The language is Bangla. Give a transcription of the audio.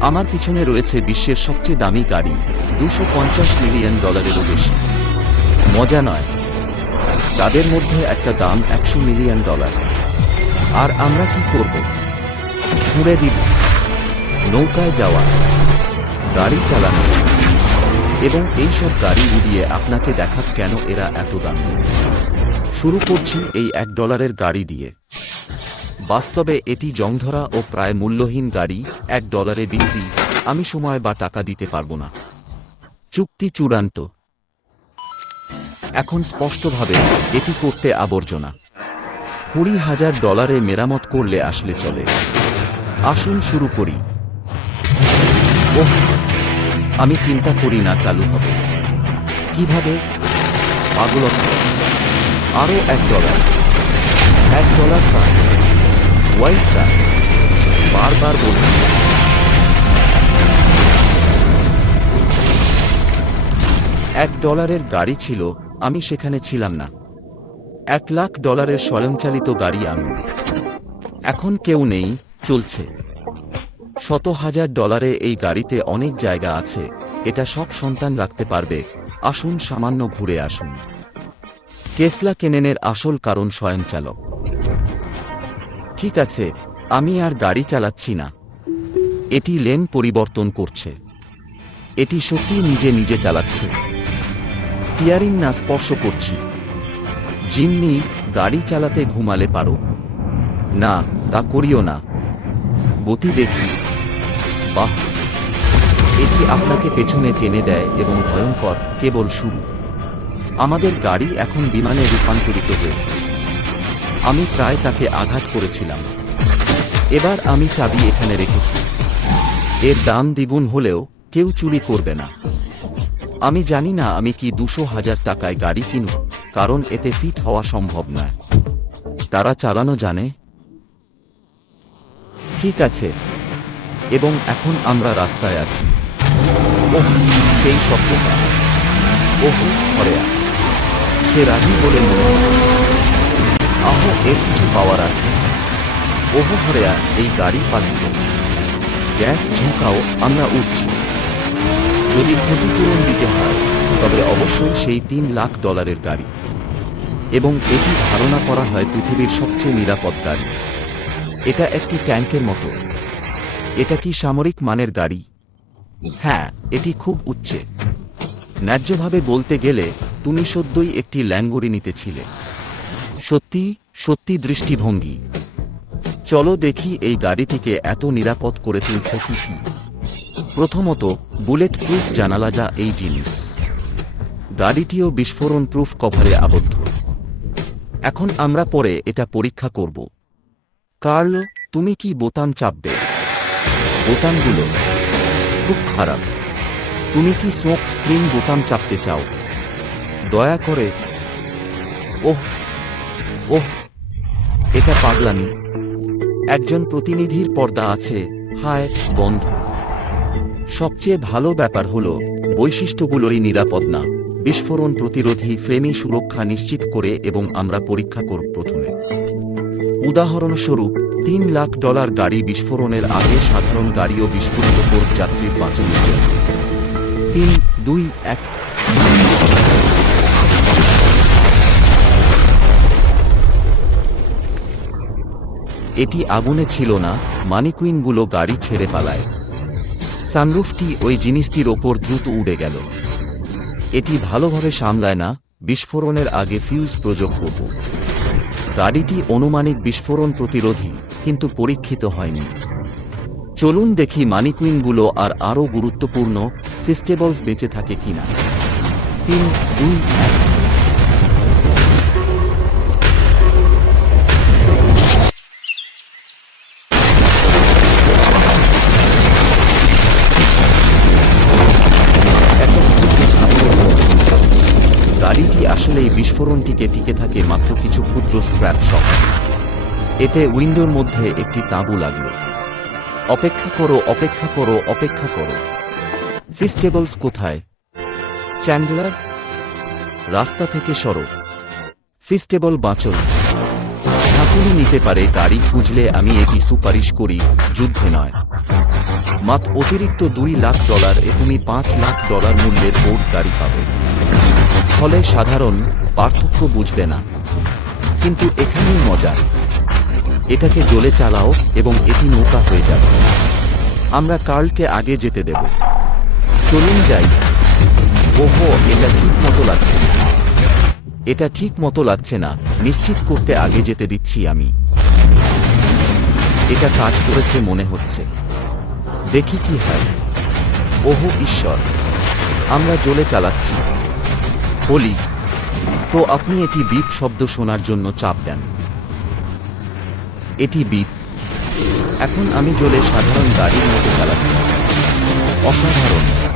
আমার পিছনে রয়েছে বিশ্বের সবচেয়ে দামি গাড়ি, দুশো পঞ্চাশ মিলিয়ন ডলারেরও বেশি। মজা নয়। তাদের মধ্যে একটা দাম একশো মিলিয়ন ডলার। আর আমরা কি করব? ছুঁড়ে দিব। নৌকায় যাওয়া, গাড়ি চালানো এবং এইসব গাড়ি উড়িয়ে আপনাকে দেখাক কেন এরা এত দামি। শুরু করছি এই এক ডলারের গাড়ি দিয়ে। বাস্তবে এটি জংধরা ও প্রায় মূল্যহীন গাড়ি, এক ডলারে বিক্রি। আমি সময় বা টাকা দিতে পারব না। চুক্তি চূড়ান্ত। এখন স্পষ্টভাবে এটি করতে আবর্জনা। কুড়ি হাজার ডলারে মেরামত করলে আসলে চলে। আসুন শুরু করি। আমি চিন্তা করি না চালু হবে। কীভাবে? পাগলতা আরও এক ডলার। এক ডলার কার হোয়াইট কার বারবার এক ডলারের গাড়ি ছিল, আমি সেখানে ছিলাম না। এক লাখ ডলারের স্বয়ংচালিত গাড়ি আমি। এখন কেউ নেই, চলছে। শত হাজার ডলারে এই গাড়িতে অনেক জায়গা আছে, এটা সব সন্তান রাখতে পারবে। আসুন, সামান্য ঘুরে আসুন। টেসলা কেনেনের আসল কারণ স্বয়ংচালক। ঠিক আছে, আমি আর গাড়ি চালাচ্ছি না। এটি লেন পরিবর্তন করছে। এটি সত্যি নিজে নিজে চালাচ্ছে। স্টিয়ারিং না স্পর্শ করছি। জিম্মি গাড়ি চালাতে ঘুমালে পারো। না, তা করিও না। গতি দেখি। বাহ! এটি আপনাকে পেছনে টেনে দেয় এবং ভয়ঙ্কর, কেবল শুরু। আমাদের গাড়ি এখন বিমানে রূপান্তরিত হয়েছে। আমি প্রায় তাকে আঘাত করেছিলাম। এবার আমি চাবি এখানে রেখেছি। এর দাম দ্বিগুণ হলেও কেউ চুরি করবে না। আমি জানি না আমি কি দুশো হাজার টাকায় গাড়ি কিনব, কারণ এতে ফিট হওয়া সম্ভব নয়। তারা চালানো জানে। ঠিক আছে। এবং এখন আমরা রাস্তায় আছি। ওহ, সেই শব্দটা ওহ হরেয়া সে রাজি বলে মনে হচ্ছে। আহ, এর কিছু পাওয়ার আছে? ওহ হরেয়া এই গাড়ি পালিত। গ্যাস ঝুঁকাও, আমরা উঠছি যদি ক্ষতিপূরণ দিতে হয়, তবে অবশ্যই সেই তিন লাখ ডলারের গাড়ি। এবং এটি ধারণা করা হয় পৃথিবীর সবচেয়ে নিরাপদ গাড়ি। এটা একটি ট্যাঙ্কের মতো। এটা কি সামরিক মানের গাড়ি? হ্যাঁ এটি খুব উচ্চে। ন্যায্যভাবে বলতে গেলে তুমি সদ্যই একটি ল্যাঙ্গরিনিতে ছিলে। সত্যি সত্যি দৃষ্টিভঙ্গি। চলো দেখি এই গাড়িটিকে এত নিরাপদ করে তুলছে কি কি। প্রথমত বুলেট প্রুফ জানালা যা এই জিনিস। গাড়িটিও বিস্ফোরণ প্রুফ কভারে আবদ্ধ। এখন আমরা পরে এটা পরীক্ষা করব। কার্ল, তুমি কি বোতাম চাপবে? বোতামগুলো খুব খারাপ। তুমি কি স্মোক স্ক্রিন বোতাম চাপতে চাও? দয়া করে, ওহ ওহ, এটা পাগলামি। একজন প্রতিনিধির পর্দা আছে। হায়, বন্ধ। সবচেয়ে ভালো ব্যাপার হল, বৈশিষ্ট্যগুলোই নিরাপদ না। বিস্ফোরণ প্রতিরোধী ফ্রেমি সুরক্ষা নিশ্চিত করে এবং আমরা পরীক্ষা করব প্রথমে। উদাহরণস্বরূপ, তিন লাখ ডলার গাড়ি বিস্ফোরণের আগে সাধারণ গাড়িও বিস্ফোরিত করব যাত্রীর বাঁচানোর জন্য তিন, দুই, এক। এটি আগুনে ছিল না, মানিকুইনগুলো গাড়ি ছেড়ে পালায়। সানরুফটি ওই জিনিসটির ওপর দ্রুত উড়ে গেল। এটি ভালোভাবে সামলায় না, বিস্ফোরণের আগে ফিউজ প্রযোগ করব। গাড়িটি অনুমানিক বিস্ফোরণ প্রতিরোধী, কিন্তু পরীক্ষিত হয়নি। চলুন দেখি মানিকুইনগুলো আর আরও গুরুত্বপূর্ণ ফেস্টেবলস বেঁচে থাকে কিনা। তিন, দুই, এক। গাড়িটি আসলে এই বিস্ফোরণটিকে টিকে থাকে মাত্র কিছু ক্ষুদ্র স্ক্র্যাপ শপ এতে উইন্ডোর মধ্যে একটি তাঁবু লাগল। অপেক্ষা করো অপেক্ষা করো অপেক্ষা করো। ফিস্টেবলস কোথায়? চ্যান্ডলার রাস্তা থেকে সরো। ফিস্টেবল বাঁচল ঠাকুরই নিতে পারে গাড়ি খুঁজলে আমি এটি সুপারিশ করি, যুদ্ধে নয়। মাত্র অতিরিক্ত দুই লাখ ডলার, এ তুমি পাঁচ লাখ ডলার মূল্যের বোট গাড়ি পাবে। ফলে সাধারণ পার্থক্য বুঝবে না। কিন্তু এখানেই মজা। এটাকে জ্বলে চালাও এবং এটি নৌকা হয়ে যাবে। আমরা কার্লকে আগে যেতে দেব। চলুন যাই। ওহো, এটা ঠিক মতো লাগছে এটা ঠিক মতো লাগছে না। নিশ্চিত করতে আগে যেতে দিচ্ছি আমি। এটা কাজ করেছে মনে হচ্ছে। দেখি কি হয়। ওহো, ঈশ্বর। আমরা জ্বলে চালাচ্ছি। বলি, তো আপনি এটি বিপ শব্দ শোনার জন্য চাপ দেন। এটি বিপ। এখন আমি জলে সাধারণ গাড়ির মতো চালাচ্ছি। অসাধারণ।